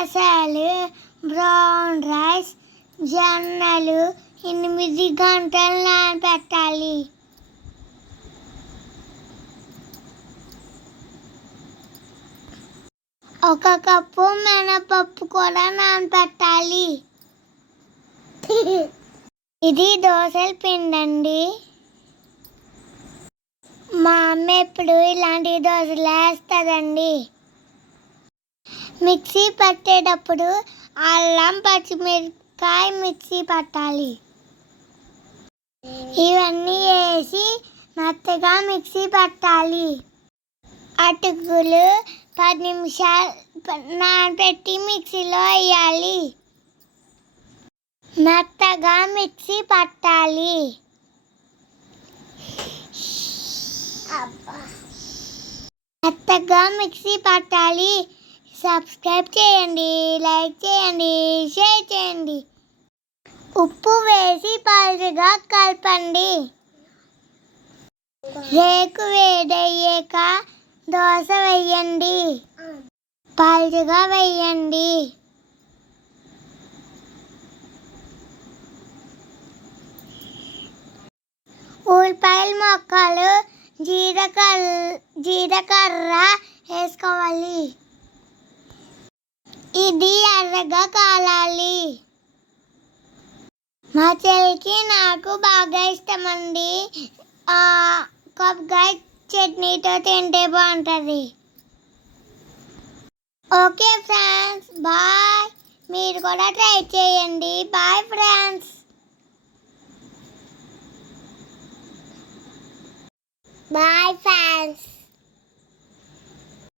పెసలు brown rice జొన్నలు ఎనిమిది గంటలు నానబెట్టాలి. ఒక కప్పు మినపప్పు కూడా నానబెట్టాలి. ఇది దోశల పిండండి. మా అమ్మ ఎప్పుడు ఇలాంటి దోశలు వేస్తుందండి. మిక్సీ పట్టేటప్పుడు అల్లం పచ్చిమిరపకాయ మిక్సీ పట్టాలి. ఇవన్నీ వేసి మెత్తగా మిక్సీ పట్టాలి. అటుకులు పది నిమిషాలు నానబెట్టి మిక్సీలో వేయాలి. మెత్తగా మిక్సీ పట్టాలి. మెత్తగా మిక్సీ పట్టాలి. సబ్స్క్రైబ్ చేయండి లైక్ చేయండి షేర్ చేయండి. ఉప్పు వేసి పలుచగా కలపండి. రేకు వేడయ్యాక దోశ వేయండి. పలుచగా వేయండి. ఉల్లిపాయల మొక్కలు జీలకర్ర జీలకర్ర వేసుకోవాలి. ఇది ఎర్రగా కాలాలి. మా చెల్లికి నాకు బాగా ఇష్టమండి. కొబ్బరి చట్నీతో తింటే బాగుంటుంది. Okay friends bye. మీరు కూడా ట్రై చేయండి. Bye friends. Bye friends.